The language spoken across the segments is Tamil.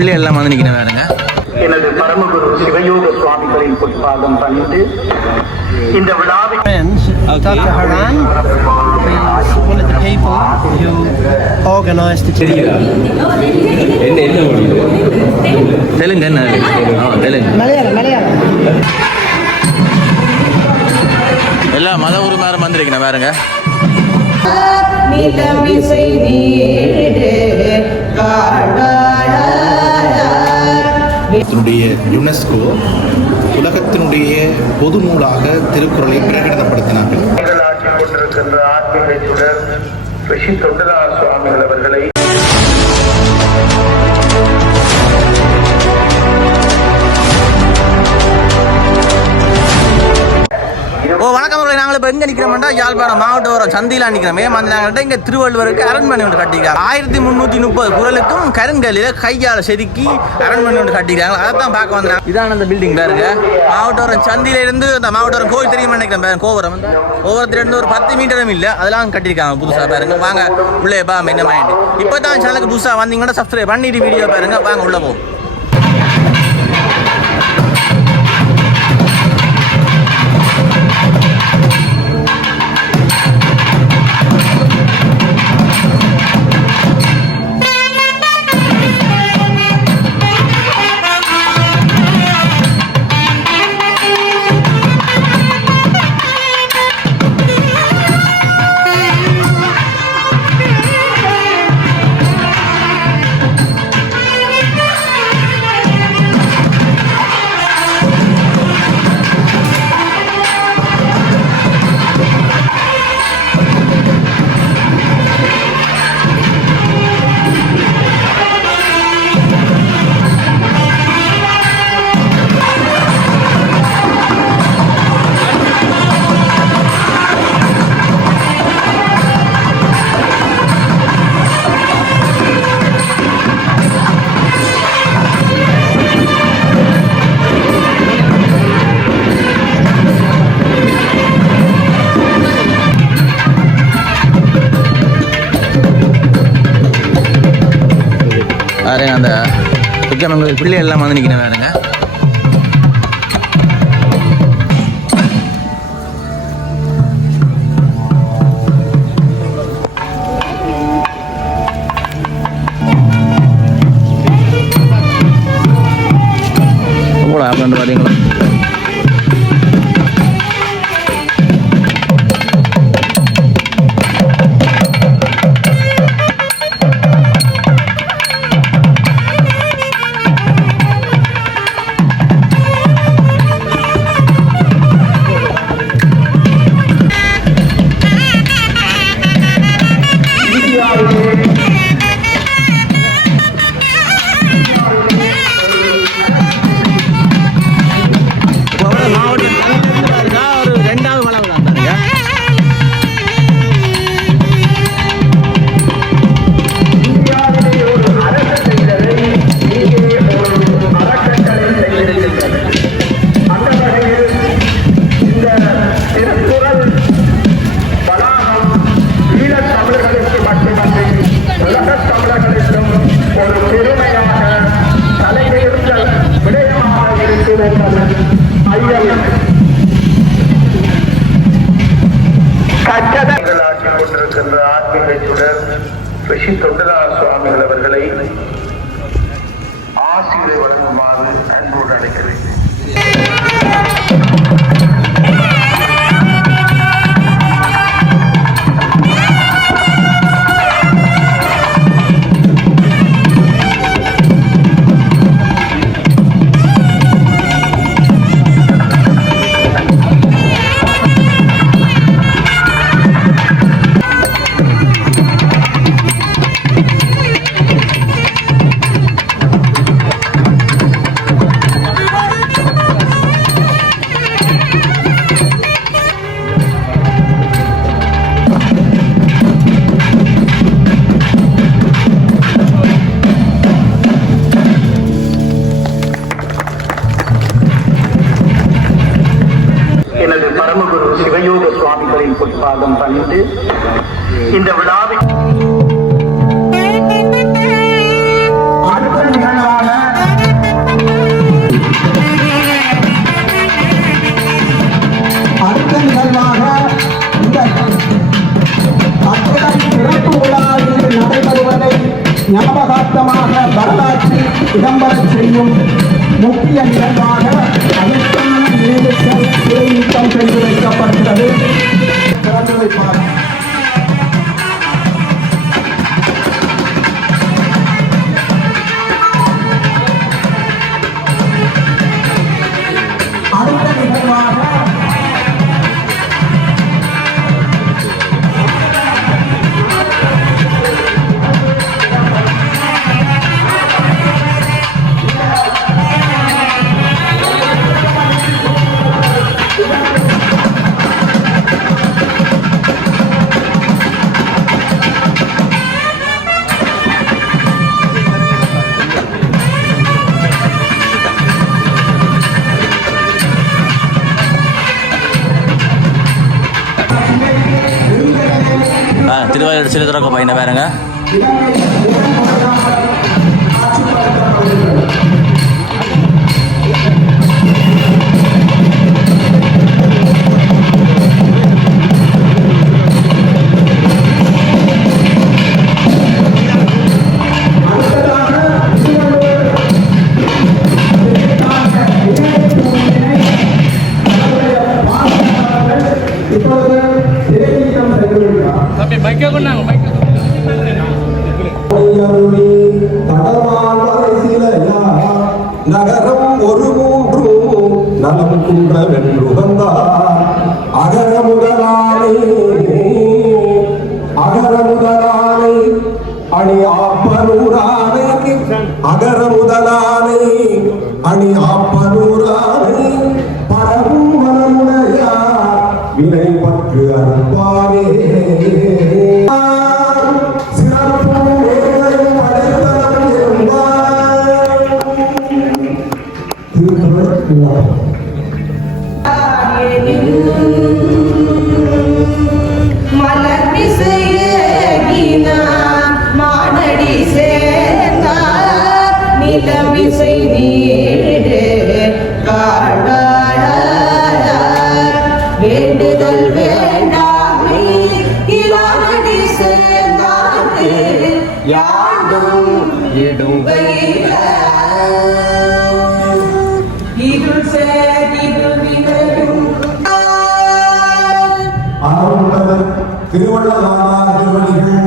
பிள்ளை எல்லாம் வந்து நிற்கிறேன் பாருங்க. எனது பரமகுரு சிவயோக சுவாமிகளின் பொற்பாதம் பணிந்து இந்த விழாவை friends, Dr. Haran is one of the people who organised the Telugu என்ன ஆ, தெலுங்கு எல்லா மத உரிமாரும் வந்திருக்கேன் பாருங்க நிலமிசை நீடு உலகத்தினுடைய யுனெஸ்கோ உலகத்தினுடைய பொது நூலாக திருக்குறளை பிரகடனப்படுத்தினார்கள். ரிஷி தொண்டதாஸ் சுவாமிகள் அவர்களை ஓ வணக்கம். எங்கே நிற்கிறோம்னா யாழ்ப்பாணம் மாவட்டம் வர சந்தியில் நிற்கிறோமே அந்த இங்கே திருவள்ளுவருக்கு அரண்மனை ஒன்று கட்டிக்கிறாங்க ஆயிரத்தி முந்நூற்றி முப்பது குரலுக்கும் கருங்கல்லில் கையால் செதுக்கி அரண்மனை ஒன்று கட்டிக்கிறாங்க அதை தான் பார்க்க வந்தாங்க இதான் அந்த பில்டிங் பாருங்க மாவட்டவரம் சந்தியிலேருந்து அந்த மாவட்டவரம் கோவில் தெரியுமா நினைக்கிறேன் பாருங்க கோபுரம். வந்து ஒவ்வொருத்தர் ஒரு பத்து மீட்டரும் இல்லை. அதெல்லாம் கட்டியிருக்காங்க புதுசாக பாருங்க. வாங்க உள்ளே பா என்ன மாயிட்டு இப்போ தான் சேனலுக்கு புதுசாக வந்தீங்கன்னா சப்ஸ்கிரைப் பண்ணிட்டு வீடியோ பாருங்க. வாங்க உள்ளே போ புக்கியமங்கல் பிள்ளை எல்லாம் வந்து நிற்கிறேன் பாருங்க ஆட்சி கொண்டிருக்கின்ற ஆத்மீக ரிஷி தொண்டதாஸ் சுவாமிகள் அவர்களை ஆசிரியரை வழங்குமாறு அன்போடு அழைக்கிறேன் ஞாபகார்த்தமாக வரலாற்றில் இடம்பெறச் செய்யும் முக்கிய நிகழ்வாக அதிர்ஷ்டம் நினைவுகள் நீக்கம் செய்து வைக்கப்படுகிறது திறந்து வைப்பார் ஆ திருவாரூர் சிறு திறக்க பையனை பாருங்க. நகரம் ஒரு மூன்று நலம் குன்ற வென்று வந்தார். அகர முதலானே திருக்குறள் மலர் மிசையினான் மானடி சேர்ந்தார் நிலமிசை வீடு காடார் வேண்டுதல் திருவள்ளலார் திருவள்ளிகள்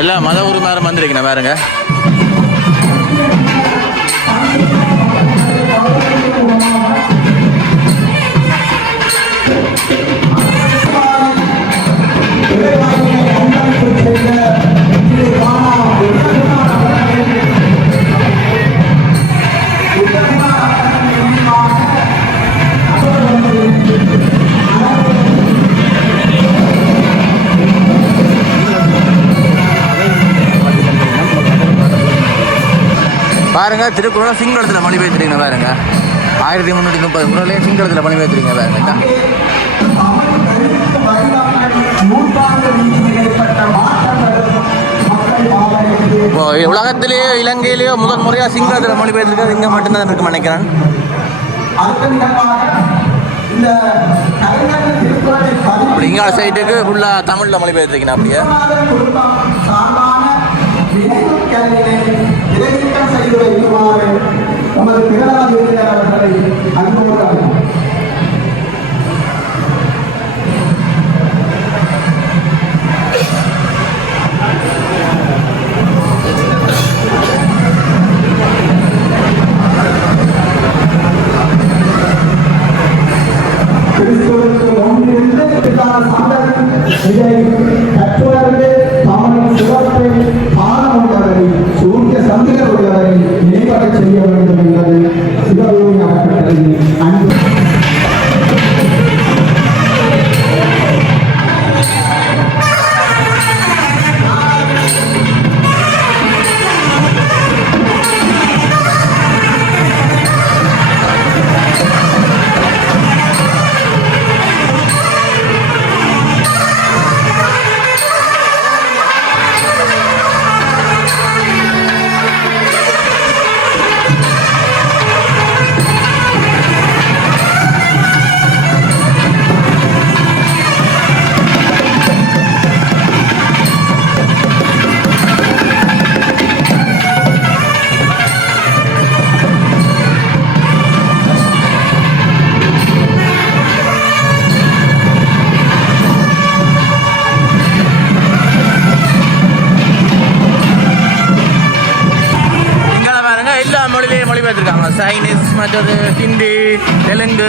எல்லாம் மத உரிமாரம் வந்திருக்கேன் பாருங்க. பாருங்க திருக்குறள் சிங்களத்தில் மொழிபெயர்த்துறீங்க பாருங்க. ஆயிரத்தி முந்நூற்றி முப்பது குரலையும் சிங்களத்தில் மொழிபெயர்த்துறீங்க பாருங்க இப்போ உலகத்திலேயோ இலங்கையிலேயோ முதல் முறையாக சிங்களத்தில் மொழிபெயர்த்துருக்கிறது இங்கே மட்டும்தான் இருக்கு நினைக்கிறேன். அப்படி இங்கால சைட்டுக்கு ஃபுல்லாக தமிழில் மொழிபெயர்த்துருக்கீங்க அப்படியே. செய்து வைக்குமாறு நமது பேராசிரியர் அவர்களை அன்போடு அழைக்கிறோம். கிறிஸ்துவுக்கு முன்னிருந்து பிதான சந்ததி இதை கற்றுவர்கள் மொழியிலே மொழிபெயர்த்துருக்காங்க. சைனீஸ் மற்றது ஹிந்தி தெலுங்கு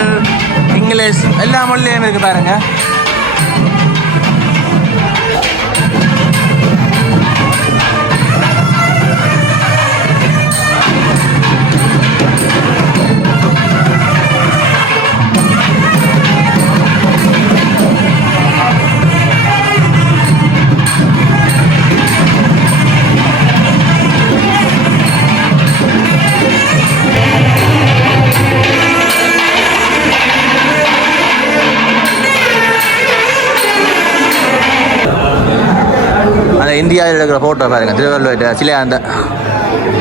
இங்கிலீஷ் எல்லா மொழியிலையும் இருக்குது பாருங்கள் இந்தியாவில் இருக்கிற ஃபோட்டோ பாருங்க. திருவள்ளுவர் சில அந்த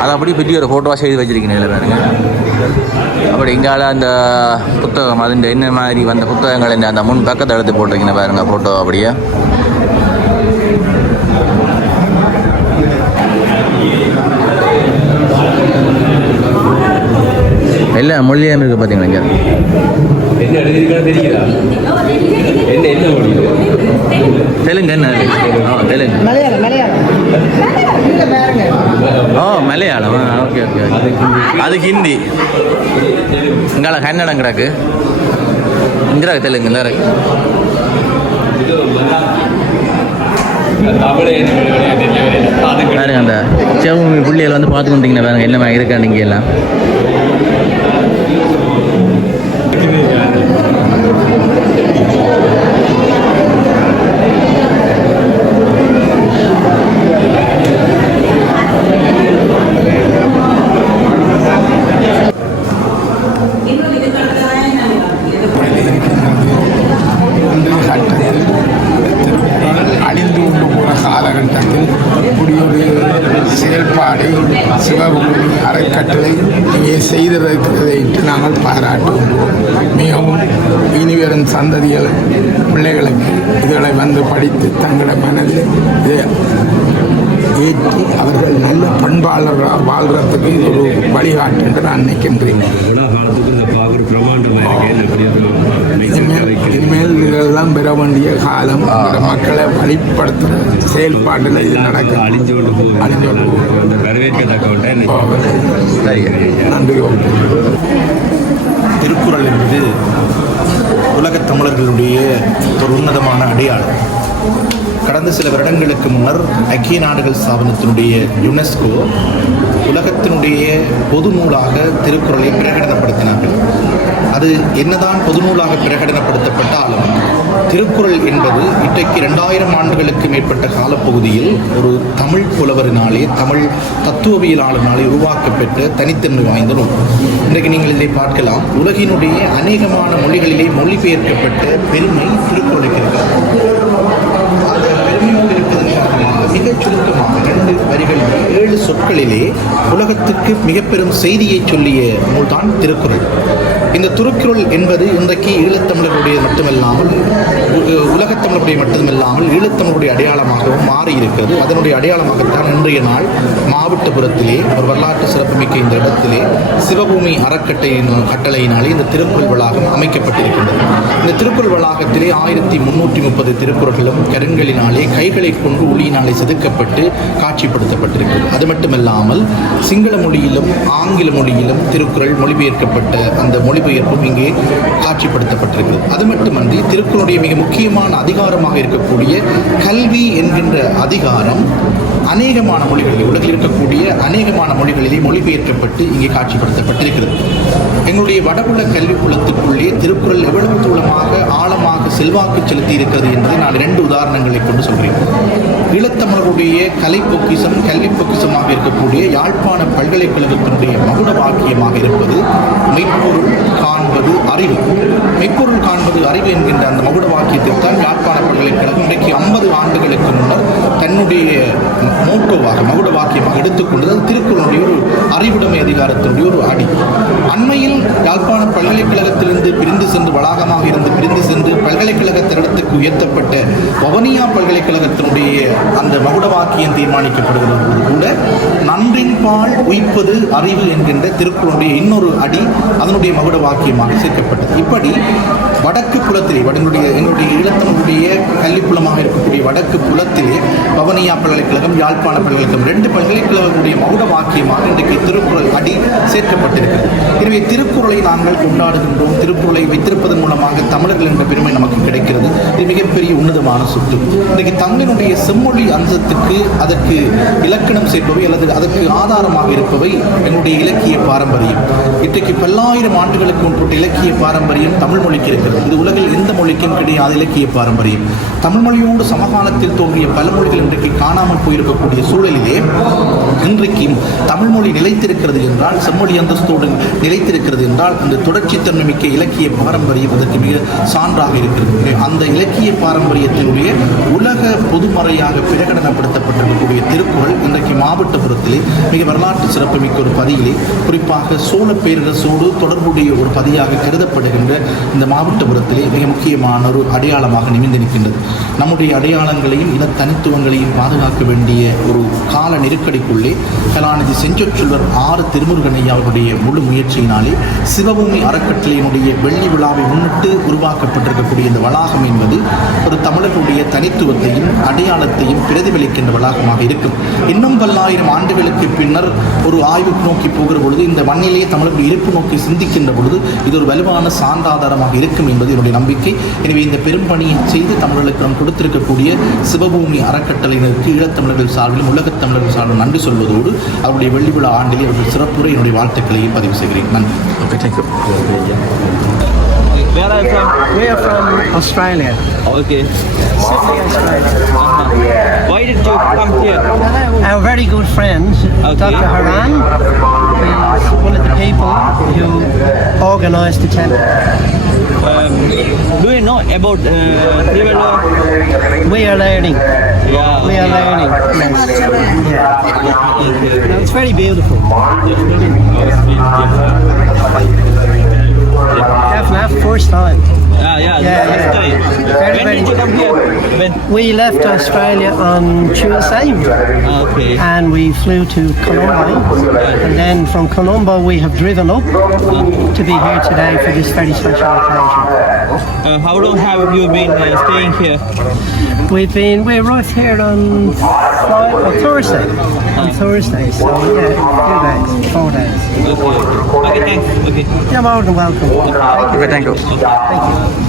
அது அப்படி பெரிய ஒரு ஃபோட்டோவாக செய்து வச்சிருக்கீங்க பாருங்க. அப்படி இங்கால அந்த புத்தகம் அது இந்த என்ன மாதிரி வந்த புத்தகங்கள் இந்த அந்த முன் பக்கத்தை எடுத்து போட்டிருக்கீங்க பாருங்க ஃபோட்டோ அப்படியே. எல்லா மொழியும் இருக்குது பார்த்தீங்களா இங்கே? என்ன எழுதியிருக்கா தெரியுதா? என்ன என்ன மொழி? இது? தெலுங்கு என்ன? தெலுங்கு மலையாளம் மலையாளம் இல்ல பாருங்க ஓ மலையாளம். ஓகே ஓகே அது ஹிந்தி. இங்கால கன்னடம் கிடக்கு. இங்கே தெலுங்கு இல்லை இருக்கு பாருங்க அந்த செவமி புள்ளிகள் வந்து பார்த்து கொண்டீங்கன்னா பாருங்க என்ன மாதிரி இருக்கா நீங்கள் எல்லாம்? இது ஒரு வழிகாட்டு என்று நான் நினைக்கின்றேன். இனிமேல் இதெல்லாம் பெற வேண்டிய காலம் மக்களை வழிப்படுத்துகிற செயல்பாட்டில் இது நடக்கும் அழிஞ்சு கொண்டு நன்றி. திருக்குறள் என்பது உலகத் தமிழர்களுடைய ஒரு உன்னதமான அடையாளம். கடந்த சில வருடங்களுக்கு முன்னர் ஐக்கிய நாடுகள் ஸ்தாபனத்தினுடைய யுனெஸ்கோ உலகத்தினுடைய பொது நூலாக திருக்குறளை பிரகடனப்படுத்தினார்கள். அது என்னதான் பொது நூலாக பிரகடனப்படுத்தப்பட்டாலும் திருக்குறள் என்பது இன்றைக்கு இரண்டாயிரம் ஆண்டுகளுக்கு மேற்பட்ட காலப்பகுதியில் ஒரு தமிழ் புலவரினாலே தமிழ் தத்துவவியலாளரினாலே உருவாக்கப்பெற்ற தனித்தன்மை வாய்ந்த நூல். இன்றைக்கு நீங்கள் இதை பார்க்கலாம். உலகினுடைய அநேகமான மொழிகளிலே மொழிபெயர்க்கப்பட்ட பெருமை திருக்குறளுக்கு இருக்கிறது. வரிகள் ஏழு சொற்களிலே உலகத்துக்கு மிக பெரும் செய்தியை சொல்லிய நூல்தான் திருக்குறள். இந்த திருக்குறள் என்பது இன்றைக்கு ஈழத்தமிழர்களுடைய மட்டுமல்லாமல் உலகத்தமிழுடைய மட்டுமில்லாமல் ஈழத்தமிழுடைய அடையாளமாகவும் மாறி இருக்கிறது அதனுடைய அடையாளமாகத்தான் இன்றைய நாள் மாவட்டபுரத்திலே ஒரு வரலாற்று சிறப்புமிக்க இந்த இடத்திலே சிவபூமி அறக்கட்டையின் கட்டளையினாலே இந்த திருக்குறள் வளாகம் அமைக்கப்பட்டிருக்கின்றது. இந்த திருக்குறள் வளாகத்திலே ஆயிரத்தி முன்னூற்றி முப்பது திருக்குறள்களும் கருங்களினாலே கைகளை கொண்டு ஒளியினாலே செதுக்கப்பட்டு காட்சிப்படுத்தப்பட்டிருக்கிறது. அது மட்டுமல்லாமல் சிங்கள மொழியிலும் ஆங்கில மொழியிலும் திருக்குறள் மொழிபெயர்க்கப்பட்ட அந்த மொழிபெயர்ப்பும் இங்கே காட்சிப்படுத்தப்பட்டிருக்கிறது. அது மட்டுமன்றி திருக்குறளுடைய மிக முக்கியமான அதிகாரமாக இருக்கக்கூடிய கல்வி என்கின்ற அதிகாரம் அநேகமான மொழிகளில் உலகில் இருக்கக்கூடிய அநேகமான மொழிகளிலே மொழிபெயர்க்கப்பட்டு இங்கே காட்சிப்படுத்தப்பட்டிருக்கிறது. எங்களுடைய வடபுல கல்விக்குளத்துக்குள்ளே திருக்குறள் எவ்வளவு தூளமாக ஆழமாக செல்வாக்கு செலுத்தி இருக்கிறது என்பதை நான் இரண்டு உதாரணங்களை கொண்டு சொல்கிறேன் ஈழத்தமிழருடைய கலை பொக்கிசம் கல்வி பொக்கிசமாக இருக்கக்கூடிய யாழ்ப்பாண பல்கலைக்கழகத்தினுடைய மகுட வாக்கியமாக இருப்பது மெய்ப்பொருள் காண்பது அறிவு. மெய்ப்பொருள் காண்பது அறிவு என்கின்ற அந்த மகுட வாக்கியத்தை யாழ்ப்பாண பல்கலைக்கழகம் இன்றைக்கு ஐம்பது ஆண்டுகளுக்கு முன்னர் தன்னுடைய மோட்டோவாக மகுட வாக்கியமாக எடுத்துக்கொண்டது. அது திருக்குறளுடைய ஒரு அறிவுடைமை அதிகாரத்தினுடைய ஒரு அடி. அண்மையில் யாழ்ப்பாண பல்கலைக்கழகத்திலிருந்து பிரிந்து சென்று வளாகமாக இருந்து பிரிந்து சென்று பல்கலை தரத்துக்கு உயர்த்தப்பட்ட வவனியா பல்கலைக்கழகத்தினுடைய அந்த மகுட வாக்கியம் தீர்மானிக்கப்படுகிறது போது கூட நன்றின் பால் உய்ப்பது அறிவு என்கின்ற திருக்குறளுடைய இன்னொரு அடி அதனுடைய மகுட வாக்கியமாக சேர்க்கப்பட்டது. இப்படி வடக்கு புலத்திலே வடங்களுடைய எங்களுடைய இளத்தனுடைய கல்விப்புலமாக இருக்கக்கூடிய வடக்கு புலத்திலே பவனியா பல்கலைக்கழகம் யாழ்ப்பாண பல்கலைக்கழகம் ரெண்டு பல்கலைக்கழகங்களுடைய மௌன வாக்கியமாக இன்றைக்கு திருக்குறள் அடி சேர்க்கப்பட்டிருக்கிறது. எனவே திருக்குறளை நாங்கள் கொண்டாடுகின்றோம். திருக்குறளை வைத்திருப்பதன் மூலமாக தமிழர்கள் என்ற பெருமை நமக்கு கிடைக்கிறது. இது மிகப்பெரிய உன்னதமான சொத்து. இன்றைக்கு தங்களுடைய செம்மொழி அம்சத்துக்கு அதற்கு இலக்கணம் சேர்ப்பவை அல்லது அதற்கு ஆதாரமாக இருப்பவை என்னுடைய இலக்கிய பாரம்பரியம். இன்றைக்கு பல்லாயிரம் ஆண்டுகளுக்கு முன்பட்ட இலக்கிய பாரம்பரியம் தமிழ் மொழிக்கு இருக்கிறது இது உலகில் எந்த மொழிக்கும் கிடையாது. இலக்கிய பாரம்பரியம். தமிழ் மொழியோடு சமகாலத்தில் தோன்றிய பல மொழிகள் இன்றைக்கு காணாமல் போயிருக்கக்கூடிய சூழலிலே இன்றைக்கும் தமிழ் மொழி நிலைத்திருக்கிறது என்றால் செம்மொழி அந்தஸ்தோடு நிலைத்திருக்கிறது என்றால் அந்த தொடர்ச்சித்தன்மை மிக்க இலக்கிய பாரம்பரியம் அதற்கு மிக சான்றாக இருக்கிறது. அந்த இலக்கிய பாரம்பரியத்தினுடைய உலக பொதுமறையாக பிரகடனப்படுத்தப்பட்டிருக்கக்கூடிய திருக்குறள் இன்றைக்கு மாவட்டபுரத்திலே மிக வரலாற்று சிறப்புமிக்க ஒரு பதியிலே குறிப்பாக சோழ பேரரசோடு தொடர்புடைய ஒரு பதியாக கருதப்படுகின்ற இந்த மாவட்ட மாவட்டபுரத்திலே மிக முக்கியமான ஒரு அடையாளமாக நிமிந்து நிற்கின்றது. நம்முடைய அடையாளங்களையும் இன தனித்துவங்களையும் பாதுகாக்க வேண்டிய ஒரு கால நெருக்கடிக்குள்ளே கலாநிதி செஞ்சொற்செல்வர் ஆறு திருமுருகன் அவருடைய முழு முயற்சியினாலே சிவபூமி அறக்கட்டளையினுடைய வெள்ளி விழாவை முன்னிட்டு உருவாக்கப்பட்டிருக்கக்கூடிய இந்த வளாகம் என்பது ஒரு தமிழர்களுடைய தனித்துவத்தையும் அடையாளத்தையும் பிரதிபலிக்கின்ற வளாகமாக இருக்கும். இன்னும் பல்லாயிரம் ஆண்டுகளுக்கு பின்னர் ஒரு ஆய்வு நோக்கி போகிற பொழுது இந்த மண்ணிலேயே தமிழர்கள் இருப்பு நோக்கி சிந்திக்கின்ற பொழுது இது ஒரு வலுவான சான்றாதாரமாக இருக்கும் என்பது என்னுடைய நம்பிக்கை எனவே இந்த பெரும்பணியை செய்து தமிழர்களுக்கு நாம் கொடுத்திருக்கக்கூடிய சிவபூமி அறக்கட்டளையினருக்கு ஈழத்தமிழர்கள் சார்பிலும் உலகத் தமிழர்கள் சார்பிலும் நன்றி சொல்வதோடு அவருடைய வெள்ளி விழா ஆண்டிலே அவர்கள் சிறப்புரை என்னுடைய வாழ்த்துக்களையும் பதிவு செய்கிறேன் நன்றி okay thank you Where are you from? We are from Australia. Okay. Sydney, Australia. Uh-huh. Why did you come here? Our very good friend, Okay. Dr. Haran, is one of the people who organised the temple. Um, do you know about uh, Trivela? We are learning. Yeah. We are learning. Yes. Yeah. It's very beautiful. Definitely, first time. Ah, yeah. Yeah, last yeah. time. Very, when very did you come here? When? We left Australia on Tuesday okay. and we flew to Colombo. And then from Colombo, we have driven up to be here today for this very special occasion. Uh, how long have you been uh, staying here? We've been, we arrived here on Thursday. On ah. Thursday, so yeah, two days, four days. Okay, okay, okay. You're more than welcome. Okay, thank you. Okay, thank you.